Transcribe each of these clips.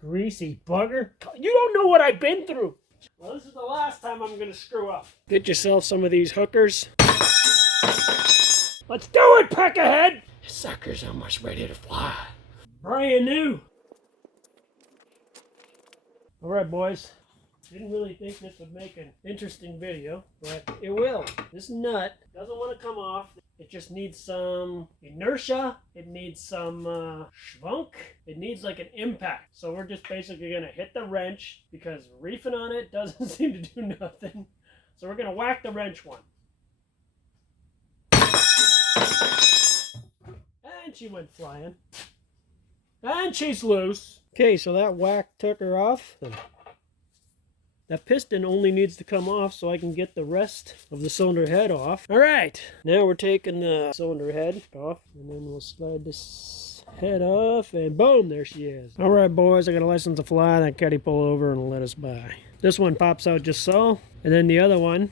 Greasy bugger. You don't know what I've been through. Well, this is the last time I'm going to screw up. Get yourself some of these hookers. Let's do it, peckerhead! This sucker's almost ready to fly. Brand new. Alright, boys. Didn't really think this would make an interesting video, but it will. This nut doesn't want to come off. It just needs some inertia. It needs some schwunk. It needs like an impact. So we're just basically going to hit the wrench because reefing on it doesn't seem to do nothing. So we're going to whack the wrench one. And she went flying. And she's loose. Okay, so that whack took her off. That piston only needs to come off so I can get the rest of the cylinder head off. All right, now we're taking the cylinder head off, and then we'll slide this head off, and boom, there she is. All right, boys, I got a license to fly. That caddy pull over and let us by. This one pops out just so, and then the other one,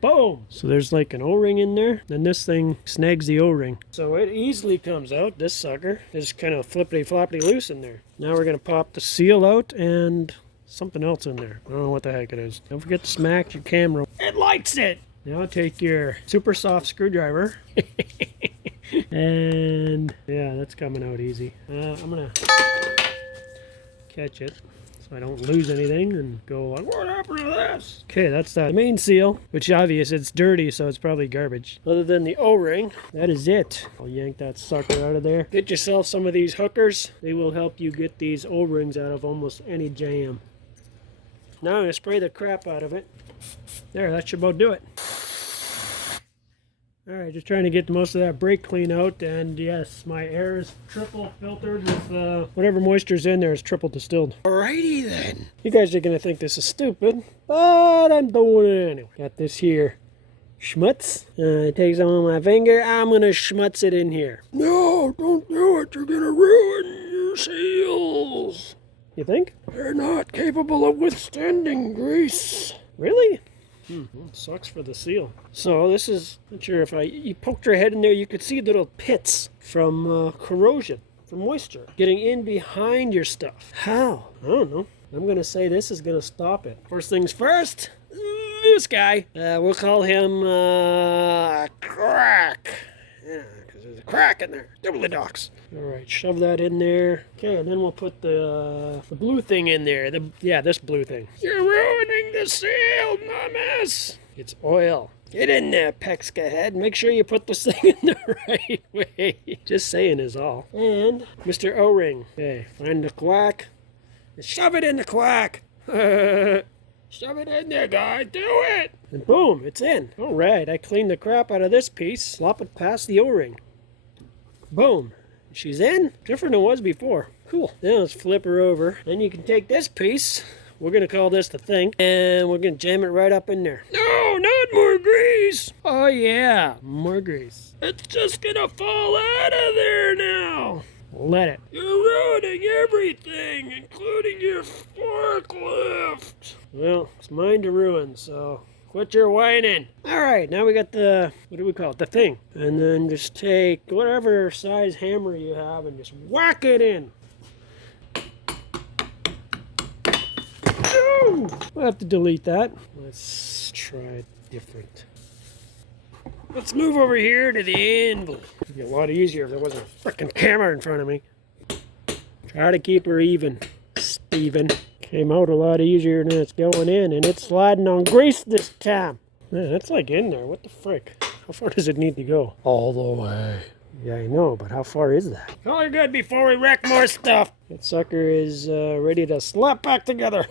boom. So there's like an O-ring in there, and this thing snags the O-ring. So it easily comes out. This sucker is kind of flippity-floppity loose in there. Now we're gonna pop the seal out and something else in there. I don't know what the heck it is. Don't forget to smack your camera. It likes it! Now take your super soft screwdriver. And yeah, that's coming out easy. I'm gonna catch it so I don't lose anything and go like, what happened to this? Okay, that's that main seal, which is obvious. It's dirty, so it's probably garbage. Other than the O-ring, that is it. I'll yank that sucker out of there. Get yourself some of these hookers. They will help you get these O-rings out of almost any jam. Now I'm going to spray the crap out of it. There, that should about do it. Alright, just trying to get most of that brake clean out, and yes, my air is triple filtered with whatever moisture's in there is triple distilled. Alrighty then. You guys are going to think this is stupid, but I'm doing it anyway. Got this here schmutz. Take some on my finger. I'm going to schmutz it in here. No, don't do it. You're going to ruin your seals. You think? They're not capable of withstanding grease. Really? Well, sucks for the seal. So this is, not sure if you poked your head in there, you could see little pits from corrosion, from moisture, getting in behind your stuff. How? I don't know. I'm going to say this is going to stop it. First things first, this guy. We'll call him Crack. Yeah, because there's a crack in there. Double the docks. Alright, shove that in there. Okay, and then we'll put the blue thing in there. This blue thing. You're ruining the seal, mamas! It's oil. Get in there, Pexka head. Make sure you put this thing in the right way. Just saying is all. And Mr. O-ring. Okay, find the quack. And shove it in the quack. Shove it in there, guys. Do it! And boom, it's in. Alright, I cleaned the crap out of this piece. Slop it past the O-ring. Boom. She's in. Different than it was before. Cool. Now let's flip her over. Then you can take this piece. We're going to call this the thing. And we're going to jam it right up in there. No, not more grease. Oh, yeah. More grease. It's just going to fall out of there now. Let it. You're ruining everything, including your forklift. Well, it's mine to ruin, so quit your whining. Alright, now we got the, what do we call it? The thing. And then just take whatever size hammer you have and just whack it in. Ooh, we'll have to delete that. Let's try it different. Let's move over here to the anvil. It'd be a lot easier if there wasn't a freaking camera in front of me. Try to keep her even, Steven. Came out a lot easier than it's going in, and it's sliding on grease this time. Man, that's like in there. What the frick? How far does it need to go? All the way. Yeah, I know, but how far is that? All good before we wreck more stuff. That sucker is ready to slap back together.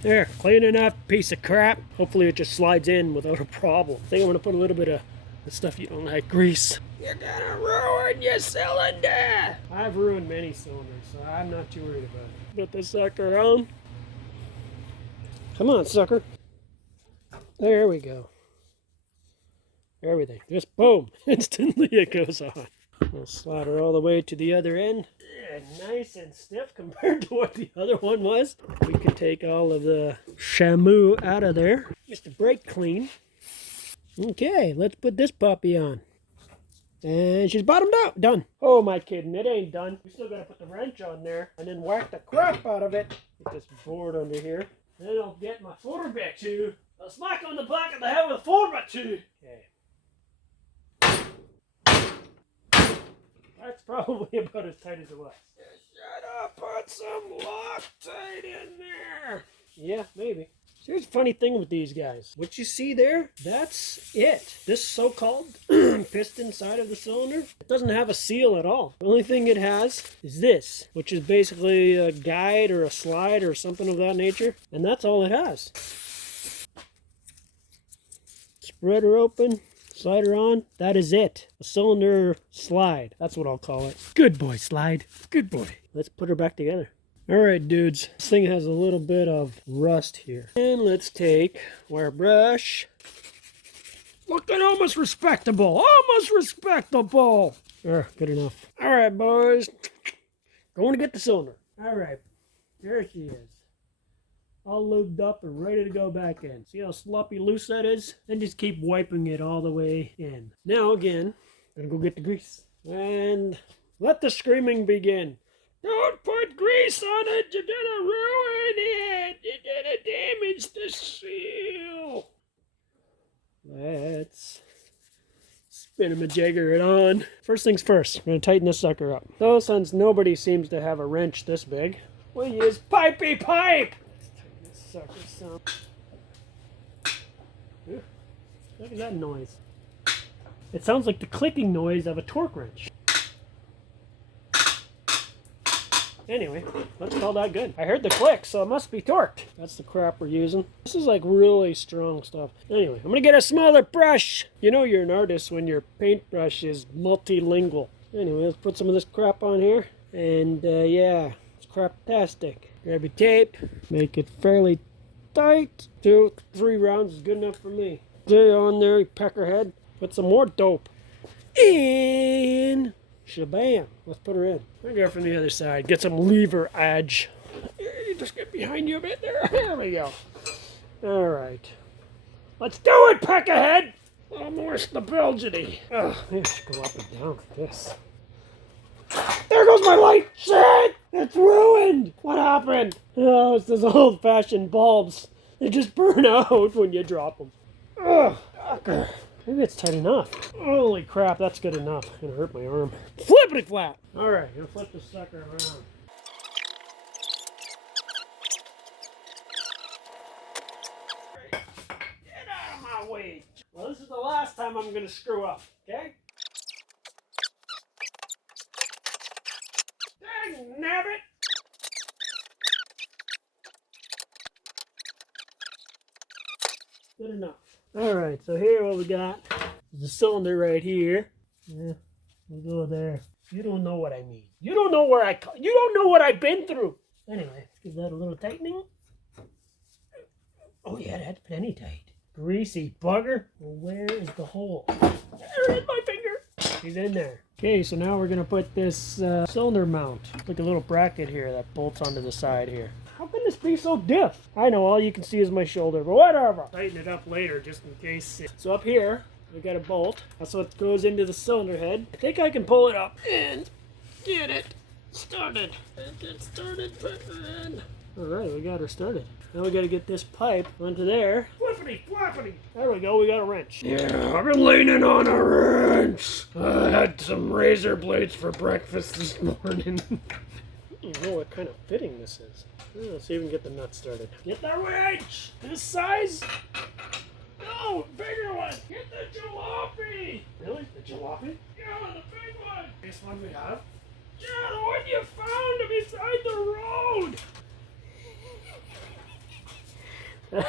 There, clean enough, piece of crap. Hopefully it just slides in without a problem. I think I'm going to put a little bit of the stuff you don't like, grease. You're going to ruin your cylinder. I've ruined many cylinders, so I'm not too worried about it. Put the sucker on. Come on, sucker. There we go. Everything. Just boom. Instantly it goes on. We'll slide her all the way to the other end. Yeah, nice and stiff compared to what the other one was. We can take all of the shamu out of there. Just a brake clean. Okay, let's put this puppy on. And she's bottomed out. Done. Oh, my kidding. It ain't done. We still got to put the wrench on there and then whack the crap out of it. Get this board under here. Then I'll get my four by two. I'll smack on the back of the head with a 4x2. Okay. That's probably about as tight as it was. Shut up. Put some Loctite in there. Yeah, maybe. Here's the funny thing with these guys. What you see there, that's it. This so-called piston side of the cylinder, it doesn't have a seal at all. The only thing it has is this, which is basically a guide or a slide or something of that nature. And that's all it has. Spread her open, slide her on. That is it. A cylinder slide. That's what I'll call it. Good boy, slide. Good boy. Let's put her back together. Alright dudes, this thing has a little bit of rust here. And let's take wire brush. Looking almost respectable. Almost respectable. Good enough. Alright boys. Going to get the cylinder. Alright. There she is. All lubed up and ready to go back in. See how sloppy loose that is? Then just keep wiping it all the way in. Now again, I'm gonna go get the grease. And let the screaming begin. Don't put grease on it, you're gonna ruin it! You're gonna damage the seal! Let's spin-a-majigger it on. First things first, we're gonna tighten this sucker up. So since nobody seems to have a wrench this big, we'll use pipey pipe! Let's tighten this sucker some. Ooh, look at that noise. It sounds like the clicking noise of a torque wrench. Anyway, let's call that good. I heard the click, so it must be torqued. That's the crap we're using. This is like really strong stuff. Anyway, I'm gonna get a smaller brush. You know you're an artist when your paintbrush is multilingual. Anyway, let's put some of this crap on here. And yeah, it's craptastic. Grab your tape, make it fairly tight. 2, 3 rounds is good enough for me. Stay on there, you peckerhead. Put some more dope. And shabam. Let's put her in. We'll go from the other side. Get some lever edge. Just get behind you a bit there. There we go. All right. Let's do it, peckerhead. A little more stability. Oh, I should go up and down like this. There goes my light. Shit! It's ruined. What happened? Oh, it's those old-fashioned bulbs. They just burn out when you drop them. Ugh. Fucker. Maybe it's tight enough. Holy crap, that's good enough. It's gonna hurt my arm. Flippity flap! Alright, gonna flip the sucker around. Get out of my way! Well, this is the last time I'm gonna screw up, okay? Dang nabbit! Good enough. Alright, so here what we got is the cylinder right here. Yeah, we'll go there. You don't know what I mean. You don't know where you don't know what I've been through. Anyway, let's give that a little tightening. Oh yeah, that's plenty tight. Greasy bugger. Well, where is the hole? There is my finger. He's in there. Okay, so now we're gonna put this cylinder mount. Like a little bracket here that bolts onto the side here. How can this be so diff? I know all you can see is my shoulder, but whatever. Tighten it up later just in case. So up here, we got a bolt. That's what goes into the cylinder head. I think I can pull it up and get it started. Get started, man. Alright, we got her started. Now we gotta get this pipe onto there. Flippity flappity. There we go, we got a wrench. Yeah, I've been leaning on a wrench. I had some razor blades for breakfast this morning. You know what kind of fitting this is. Let's see if we can get the nut started. Get that wrench! This size? No, bigger one! Get the jalopy! Really? The jalopy? Yeah, the big one! This one we have? Yeah, the one you found beside the road!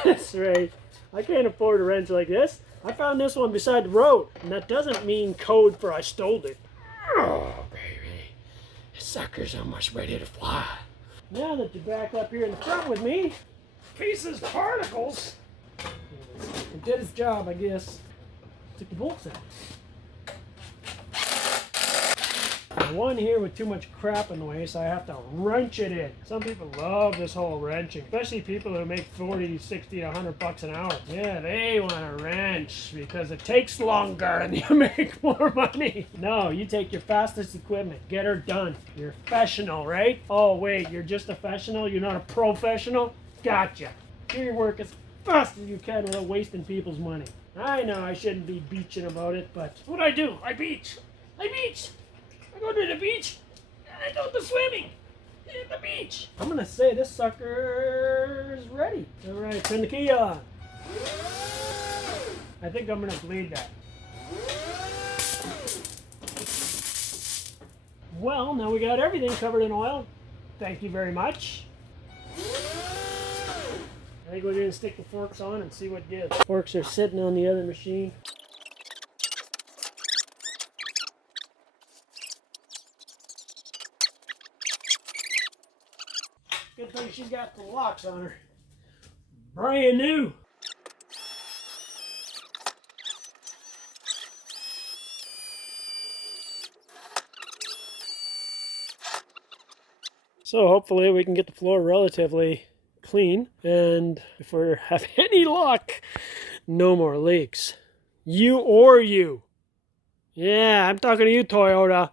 That's right. I can't afford a wrench like this. I found this one beside the road. And that doesn't mean code for I stole it. Oh, baby. This sucker's almost ready to fly. Now that you're back up here in the front with me, pieces, particles. It did its job, I guess. Took the bolts out. one here with too much crap in the way, so I have to wrench it in. Some people love this whole wrenching, especially people who make 40, 60, 100 bucks an hour. Yeah, they want to wrench because it takes longer and you make more money. No, you take your fastest equipment, get her done. You're a professional, right? Oh wait, you're just a professional? You're not a professional? Gotcha. Do your work as fast as you can without wasting people's money. I know I shouldn't be beaching about it, but what do? I beach. I beach. I go to the beach and I do the swimming at the beach. I'm gonna say this sucker's ready. All right, turn the key on. I think I'm gonna bleed that. Well, now we got everything covered in oil. Thank you very much. I think we're going to stick the forks on and see what gives. Forks are sitting on the other machine. Good thing she's got the locks on her. Brand new. So hopefully we can get the floor relatively clean, and if we have any luck, no more leaks. You. Yeah, I'm talking to you, Toyota.